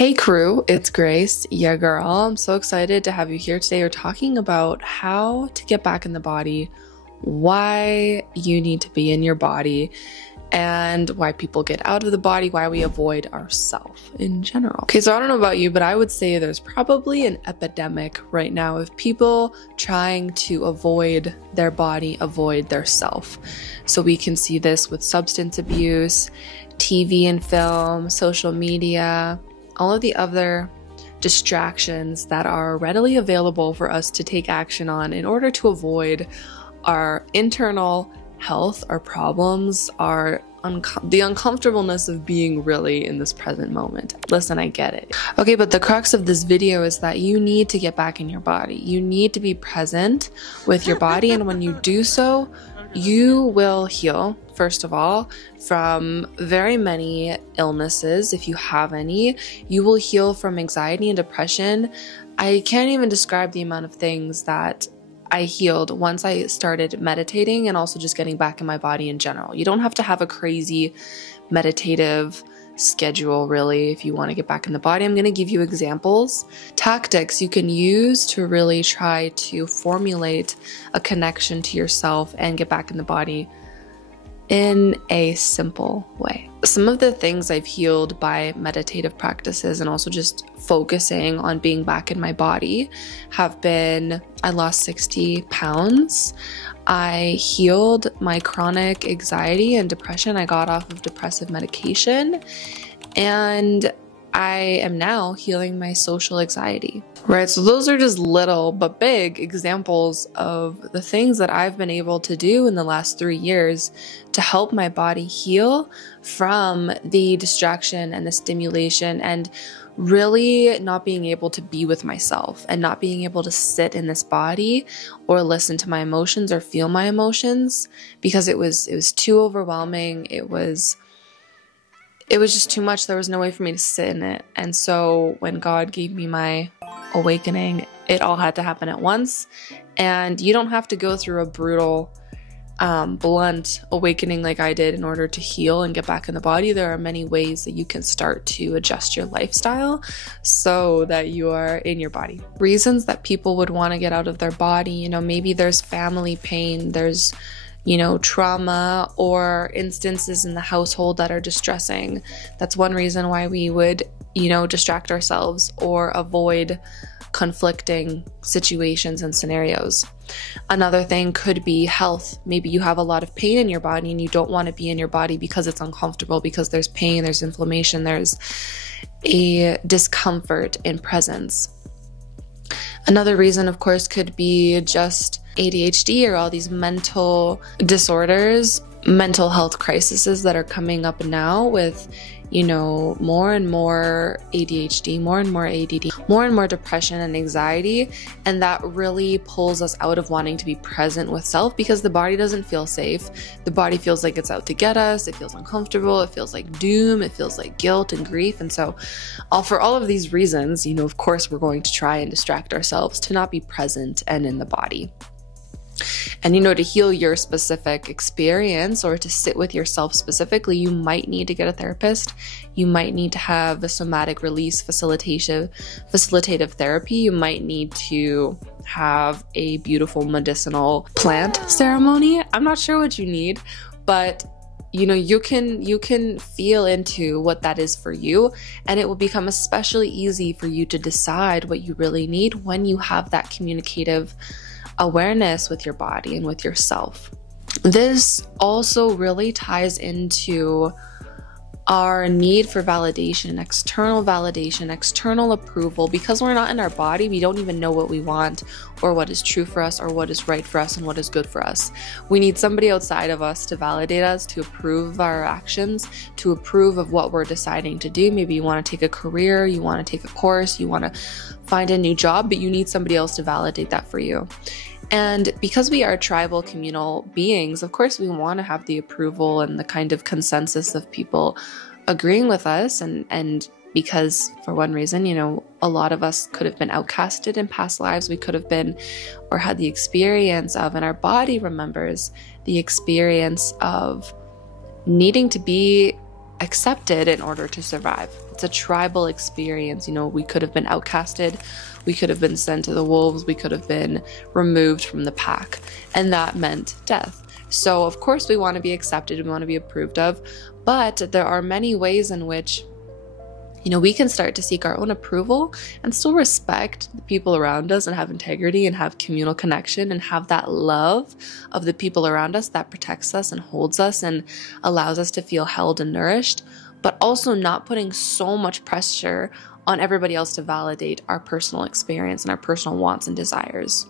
Hey crew, it's Grace, yeah girl. I'm so excited to have you here today. We're talking about how to get back in the body, why you need to be in your body, and why people get out of the body, why we avoid ourselves in general. Okay, so I don't know about you, but I would say there's probably an epidemic right now of people trying to avoid their body, avoid their self. So we can see this with substance abuse, TV and film, social media, all of the other distractions that are readily available for us to take action on in order to avoid our internal health, our problems, the uncomfortableness of being really in this present moment. Listen, I get it. Okay, but the crux of this video is that you need to get back in your body. You need to be present with your body, and when you do so, you will heal, first of all, from very many illnesses. If you have any, you will heal from anxiety and depression. I can't even describe the amount of things that I healed once I started meditating and also just getting back in my body in general. You don't have to have a crazy meditative schedule, really, if you want to get back in the body. I'm going to give you examples, tactics you can use to really try to formulate a connection to yourself and get back in the body in a simple way. Some of the things I've healed by meditative practices and also just focusing on being back in my body have been, I lost 60 pounds. I healed my chronic anxiety and depression. I got off of depressive medication, and I am now healing my social anxiety. Right, so those are just little but big examples of the things that I've been able to do in the last 3 years to help my body heal from the distraction and the stimulation and really not being able to be with myself and not being able to sit in this body or listen to my emotions or feel my emotions because it was too overwhelming. It was just too much. There was no way for me to sit in it. And so when God gave me my awakening, it all had to happen at once. And you don't have to go through a brutal, blunt awakening like I did in order to heal and get back in the body. There are many ways that you can start to adjust your lifestyle so that you are in your body. Reasons that people would want to get out of their body, maybe there's family pain, there's trauma or instances in the household that are distressing. That's one reason why we would, distract ourselves or avoid conflicting situations and scenarios. Another thing could be health. Maybe you have a lot of pain in your body and you don't want to be in your body because it's uncomfortable, because there's pain, there's inflammation, there's a discomfort in presence. Another reason, of course, could be just ADHD or all these mental disorders, mental health crises that are coming up now with, more and more ADHD, more and more ADD, more and more depression and anxiety. And that really pulls us out of wanting to be present with self because the body doesn't feel safe. The body feels like it's out to get us. It feels uncomfortable. It feels like doom. It feels like guilt and grief. And so for all of these reasons, of course, we're going to try and distract ourselves to not be present and in the body. And to heal your specific experience or to sit with yourself specifically, you might need to get a therapist. You might need to have a somatic release facilitative therapy. You might need to have a beautiful medicinal plant ceremony. I'm not sure what you need, but you can feel into what that is for you, and it will become especially easy for you to decide what you really need when you have that communicative awareness with your body and with yourself. This also really ties into our need for validation, external approval. Because we're not in our body, we don't even know what we want or what is true for us or what is right for us and what is good for us. We need somebody outside of us to validate us, to approve of our actions, to approve of what we're deciding to do. Maybe you want to take a career, you want to take a course, you want to find a new job, but you need somebody else to validate that for you. And because we are tribal communal beings, of course, we want to have the approval and the kind of consensus of people agreeing with us. And because for one reason, a lot of us could have been outcasted in past lives. We could have been or had the experience of, and our body remembers the experience of needing to be accepted in order to survive. It's a tribal experience. You know, we could have been outcasted, we could have been sent to the wolves, we could have been removed from the pack, and that meant death. So of course we want to be accepted, we want to be approved of, but there are many ways in which, you know, we can start to seek our own approval and still respect the people around us and have integrity and have communal connection and have that love of the people around us that protects us and holds us and allows us to feel held and nourished, but also not putting so much pressure on everybody else to validate our personal experience and our personal wants and desires.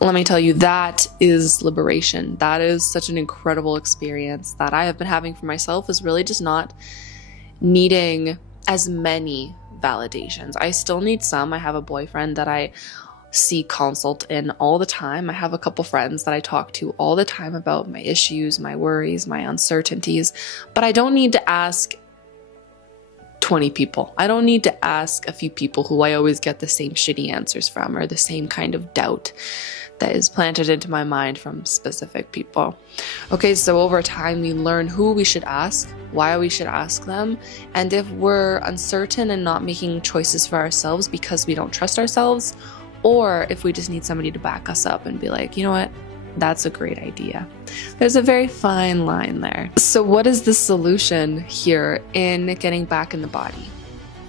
Let me tell you, that is liberation. That is such an incredible experience that I have been having for myself, is really just not needing as many validations. I still need some. I have a boyfriend that I see consult in all the time. I have a couple friends that I talk to all the time about my issues, my worries, my uncertainties, but I don't need to ask 20 people. I don't need to ask a few people who I always get the same shitty answers from, or the same kind of doubt that is planted into my mind from specific people. Okay, so over time we learn who we should ask, why we should ask them, and if we're uncertain and not making choices for ourselves because we don't trust ourselves, or if we just need somebody to back us up and be like, you know what, that's a great idea. There's a very fine line there. So what is the solution here in getting back in the body?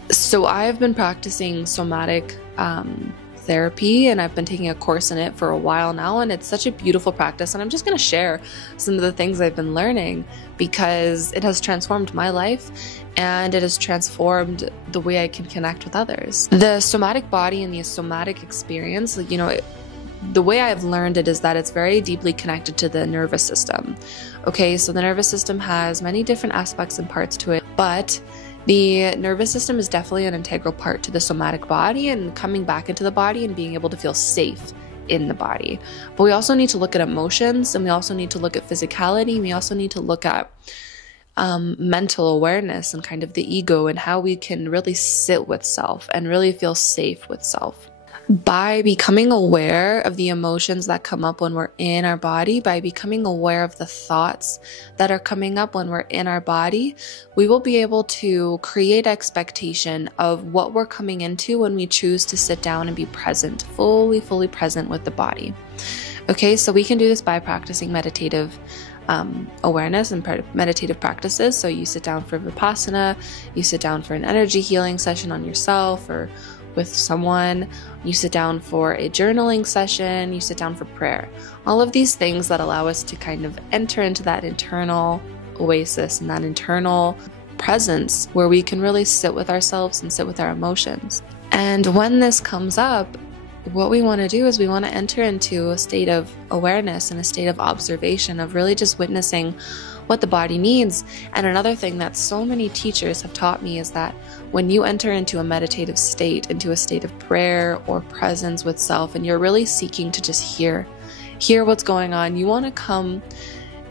So I've been practicing somatic therapy, and I've been taking a course in it for a while now, and it's such a beautiful practice, and I'm just going to share some of the things I've been learning because it has transformed my life and it has transformed the way I can connect with others. The somatic body and the somatic experience, you know, the way I've learned it is that it's very deeply connected to the nervous system. Okay, so the nervous system has many different aspects and parts to it, but the nervous system is definitely an integral part to the somatic body and coming back into the body and being able to feel safe in the body. But we also need to look at emotions, and we also need to look at physicality, and we also need to look at mental awareness and kind of the ego and how we can really sit with self and really feel safe with self. By becoming aware of the emotions that come up when we're in our body, by becoming aware of the thoughts that are coming up when we're in our body, we will be able to create expectation of what we're coming into when we choose to sit down and be present, fully present with the body. Okay, so we can do this by practicing meditative awareness and meditative practices. So you sit down for Vipassana, you sit down for an energy healing session on yourself or with someone, you sit down for a journaling session, you sit down for prayer. All of these things that allow us to kind of enter into that internal oasis and that internal presence where we can really sit with ourselves and sit with our emotions. And when this comes up, what we want to do is we want to enter into a state of awareness and a state of observation, of really just witnessing what the body needs. And another thing that so many teachers have taught me is that when you enter into a meditative state, into a state of prayer or presence with self, and you're really seeking to just hear what's going on, you want to come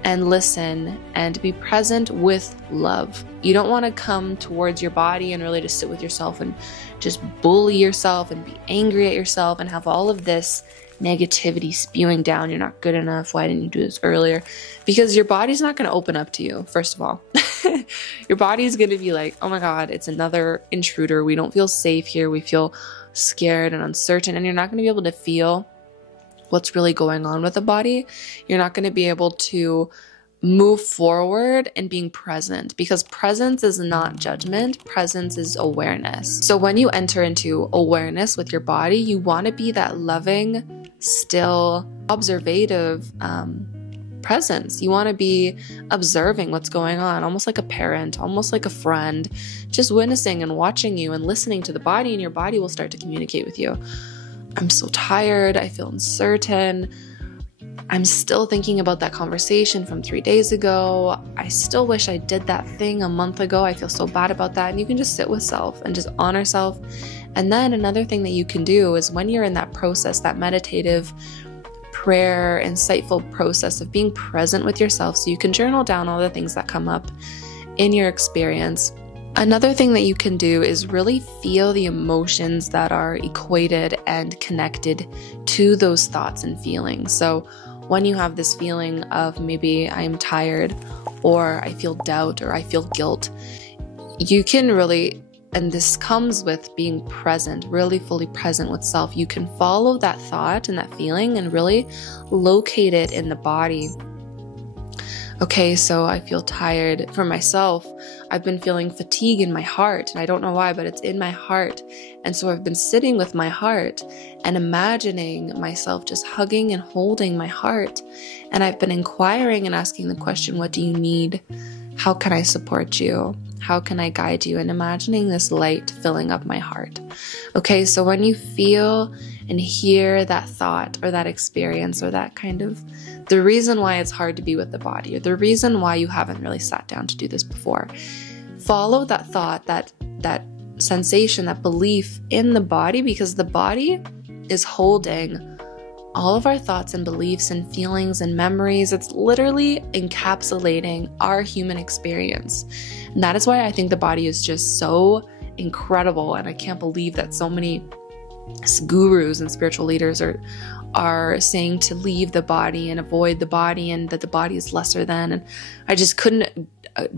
and listen and be present with love. You don't want to come towards your body and really just sit with yourself and just bully yourself and be angry at yourself and have all of this negativity spewing down. You're not good enough. Why didn't you do this earlier? Because your body's not going to open up to you, first of all. Your body's going to be like, oh my God, it's another intruder. We don't feel safe here. We feel scared and uncertain, and you're not going to be able to feel what's really going on with the body. You're not going to be able to move forward and being present, because presence is not judgment. Presence is awareness. So when you enter into awareness with your body, you want to be that loving, still, observative presence. You want to be observing what's going on, almost like a parent, almost like a friend, just witnessing and watching you and listening to the body, and your body will start to communicate with you. I'm so tired. I feel uncertain. I'm still thinking about that conversation from 3 days ago. I still wish I did that thing a month ago. I feel so bad about that. And you can just sit with self and just honor self. And then another thing that you can do is when you're in that process, that meditative prayer, insightful process of being present with yourself, so you can journal down all the things that come up in your experience. Another thing that you can do is really feel the emotions that are equated and connected to those thoughts and feelings. So when you have this feeling of maybe I'm tired, or I feel doubt, or I feel guilt, you can really and this comes with being present, really fully present with self. You can follow that thought and that feeling and really locate it in the body. Okay, so I feel tired. For myself, I've been feeling fatigue in my heart, and I don't know why, but it's in my heart. And so I've been sitting with my heart and imagining myself just hugging and holding my heart. And I've been inquiring and asking the question, what do you need? How can I support you? How can I guide you? And imagining this light filling up my heart. Okay, so when you feel and hear that thought or that experience or that kind of the reason why it's hard to be with the body, or the reason why you haven't really sat down to do this before, follow that thought, that sensation, that belief in the body, because the body is holding all of our thoughts and beliefs and feelings and memories. It's literally encapsulating our human experience. And that is why I think the body is just so incredible. And I can't believe that so many gurus and spiritual leaders are saying to leave the body and avoid the body, and that the body is lesser than. And I just couldn't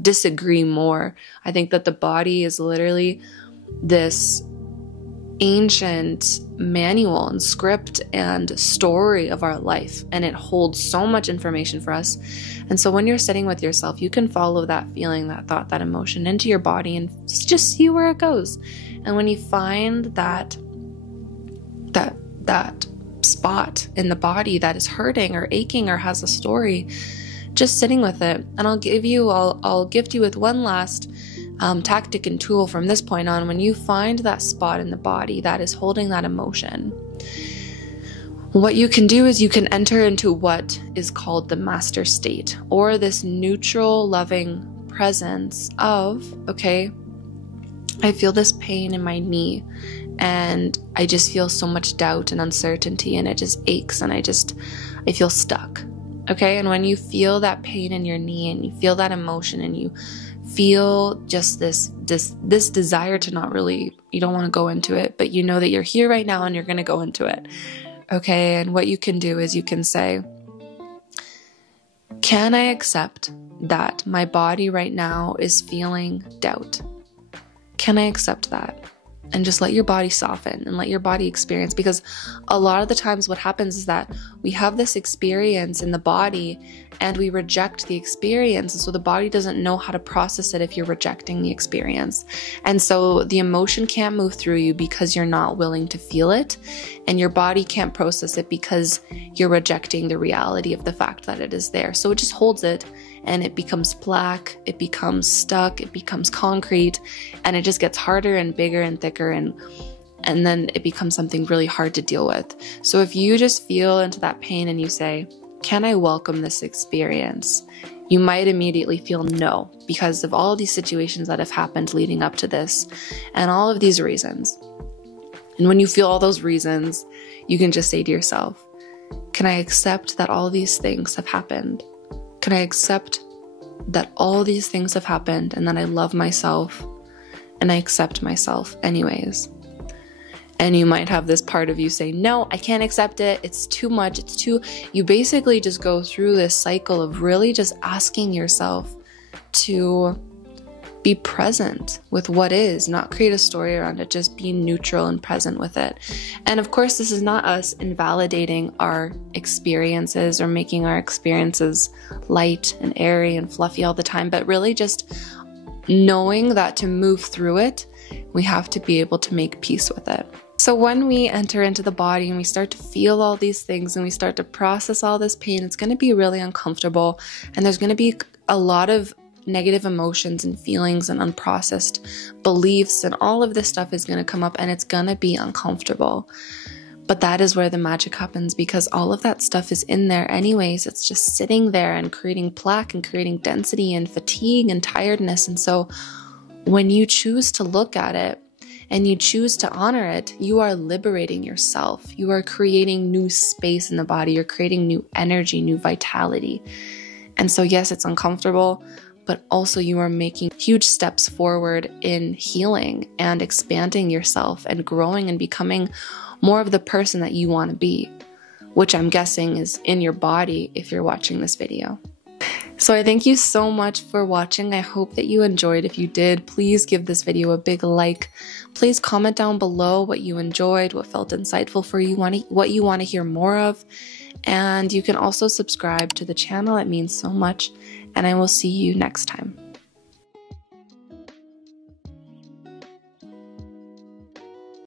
disagree more. I think that the body is literally this ancient manual and script and story of our life, and it holds so much information for us. And so when you're sitting with yourself, you can follow that feeling, that thought, that emotion into your body and just see where it goes. And when you find that spot in the body that is hurting or aching or has a story, just sitting with it. And I'll gift you with one last tactic and tool from this point on. When you find that spot in the body that is holding that emotion, what you can do is you can enter into what is called the master state, or this neutral, loving presence of, okay, I feel this pain in my knee, and I just feel so much doubt and uncertainty, and it just aches, and I feel stuck. Okay, and when you feel that pain in your knee, and you feel that emotion, and you feel just this desire to not really, you don't want to go into it, but you know that you're here right now and you're going to go into it. Okay, and what you can do is you can say, can I accept that my body right now is feeling doubt? Can I accept that? And just let your body soften and let your body experience, because a lot of the times what happens is that we have this experience in the body and we reject the experience. And so the body doesn't know how to process it if you're rejecting the experience. And so the emotion can't move through you because you're not willing to feel it. And your body can't process it because you're rejecting the reality of the fact that it is there. So it just holds it, and it becomes plaque, it becomes stuck, it becomes concrete, and it just gets harder and bigger and thicker, and then it becomes something really hard to deal with. So if you just feel into that pain and you say, can I welcome this experience? You might immediately feel no, because of all of these situations that have happened leading up to this, and all of these reasons. And when you feel all those reasons, you can just say to yourself, can I accept that all these things have happened? Can I accept that all these things have happened, and that I love myself and I accept myself anyways? And you might have this part of you say, no, I can't accept it. It's too much. You basically just go through this cycle of really just asking yourself to be present with what is, not create a story around it, just be neutral and present with it. And of course, this is not us invalidating our experiences or making our experiences light and airy and fluffy all the time, but really just knowing that to move through it, we have to be able to make peace with it. So when we enter into the body and we start to feel all these things and we start to process all this pain, it's going to be really uncomfortable, and there's going to be a lot of negative emotions and feelings and unprocessed beliefs, and all of this stuff is going to come up, and it's going to be uncomfortable. But that is where the magic happens, because all of that stuff is in there anyways. It's just sitting there and creating plaque and creating density and fatigue and tiredness. And so when you choose to look at it and you choose to honor it, you are liberating yourself. You are creating new space in the body. You're creating new energy, new vitality. And so yes, it's uncomfortable, but also you are making huge steps forward in healing and expanding yourself and growing and becoming more of the person that you want to be, which I'm guessing is in your body if you're watching this video. So I thank you so much for watching. I hope that you enjoyed. If you did, please give this video a big like. Please comment down below what you enjoyed, what felt insightful for you, what you want to hear more of. And you can also subscribe to the channel. It means so much. And I will see you next time.